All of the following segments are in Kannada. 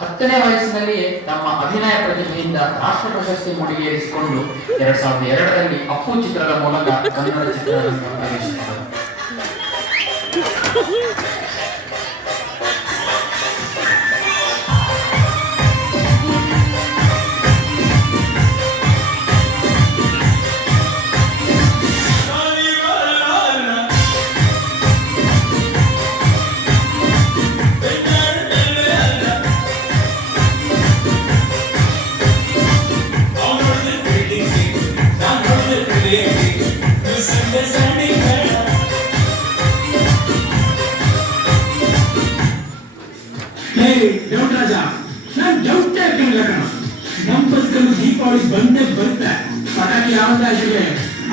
10ನೇ ವಯಸ್ಸಿನಲ್ಲಿಯೇ ತಮ್ಮ ಅಭಿನಯ ಪ್ರತಿಭೆಯಿಂದ ರಾಷ್ಟ್ರ ಪ್ರಶಸ್ತಿ ಮುಡಿಗೇರಿಸಿಕೊಂಡು 2002ರಲ್ಲಿ ಅಪ್ಪು ಚಿತ್ರದ ಮೂಲಕ ಕನ್ನಡ ಚಿತ್ರರಂಗ ಪ್ರವೇಶಿಸಿದರು. ರಾಜ ನಾನ್ ಡೌಟ್ ಹಾಕಿಲ್ಲ ಕಣ. ನಮ್ಮ ಬದುಕಲ್ಲಿ ದೀಪಾವಳಿ ಬಂದೇ ಬರುತ್ತೆ. ಪಟಾಕಿ ಯಾವ್ದಾಗಿದೆ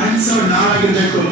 ಅನ್ಸೋರ್ ನಾವಾಗಿರ್ಬೇಕು.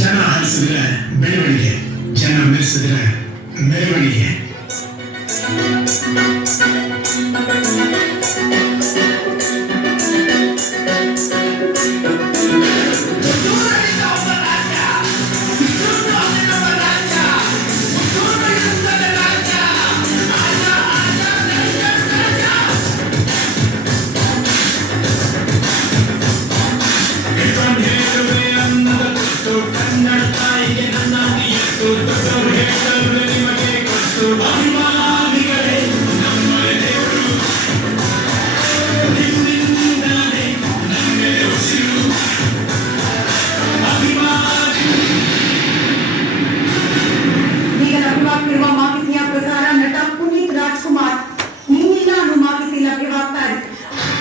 ಜನ ಹರಿಸಿದ್ರೆ ಬೆಳವಣಿಗೆ, ಜನ ಮೆರೆಸಿದ್ರೆ ಮೆರವಣಿಗೆ.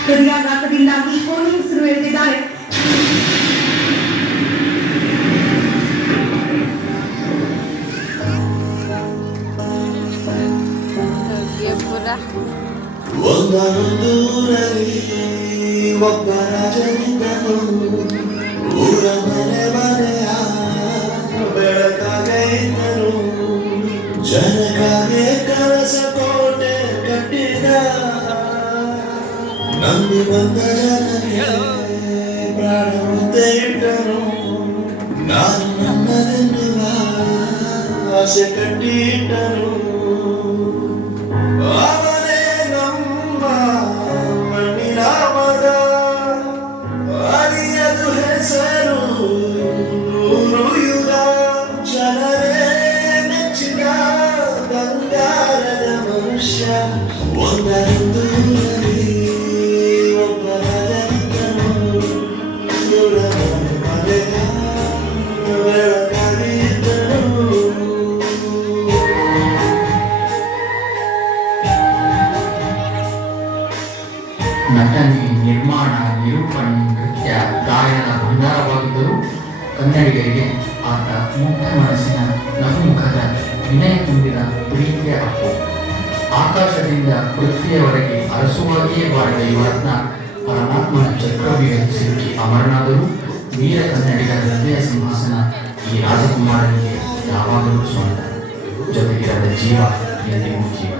ಹೃದಯಾಘಾತದಿಂದ ಕಾರಣದಿಂದಾಗಿ ಕೊನೆಯ ಹೆಸರು ಎಳೆದಿದ್ದಾರೆ. ಒಂದೊಂದೂರಲ್ಲಿ ಒಬ್ಬ ರಾಜನಿದ್ದನು. ಊರ ಮನೆ ಮನೆಯ ಬೆಳಕಾಗೆ ಇದ್ದನು. ಜನಕಾಗೆ ಕನಸ ಕೋಟೆ ಕಟ್ಟಿದ. ನಂಬಿ ಬಂದ ಜನಗೆ ಪ್ರಾಣ ಮುದ್ದೆ ಇಟ್ಟನು. ನಾನು ನನ್ನದೆನ್ನುವ ಆಸೆ ಕಟ್ಟಿಟ್ಟನು. ಅವನೇ ನಮ್ಮ ಮಣ್ಣಿನ ಮಗ. ಅರಿಯದು ಹೆಸರು ನೂರು ಯುಗ. ಜನರೇ ಮೆಚ್ಚಿದ ಬಂಗಾರದ ಮನುಷ್ಯ. ಒಂದರೊಂದೂರಲ್ಲಿ ಒಬ್ಬ ರಾಜನಿದ್ದನು. ಊರ ಮನೆಯ ಬೆಳಕಾಗಿದ್ದನು. ನಟನೆ, ನಿರ್ಮಾಣ, ನಿರೂಪಣೆ, ನೃತ್ಯ, ಗಾಯನ ಭಂಡಾರವಾಗಿದ್ದರೂ ಕನ್ನಡಿಗರಿಗೆ ಆತ ಮುಗ್ಧ ಮನಸ್ಸಿನ ನಗುಮುಖದ ವಿನಯ ತುಂಬಿದ ಪ್ರೀತಿಯ ಅಪ್ಪು. ಆಕಾಶದಿಂದ ಪೃಥ್ವಿಯವರೆಗೆ ಅರಸುವಾಗಿಯೇ ಬಾಳಿದ ಯುವರತ್ನ ಪರಮಾತ್ಮನ ಚಕ್ರವ್ಯೂಹಕ್ಕೆ ಸಿಲುಕಿ ಅಮರನಾದರೂ ವೀರ ಕನ್ನಡಿಗರ ಹೃದಯ ಸಿಂಹಾಸನ ಈ ರಾಜಕುಮಾರನಿಗೆ ಯಾವಾಗಲೂ ಸ್ವಂತ. ಜೊತೆಗಿರದ ಜೀವ ಎಂದಿಗೂ ಜೀವ.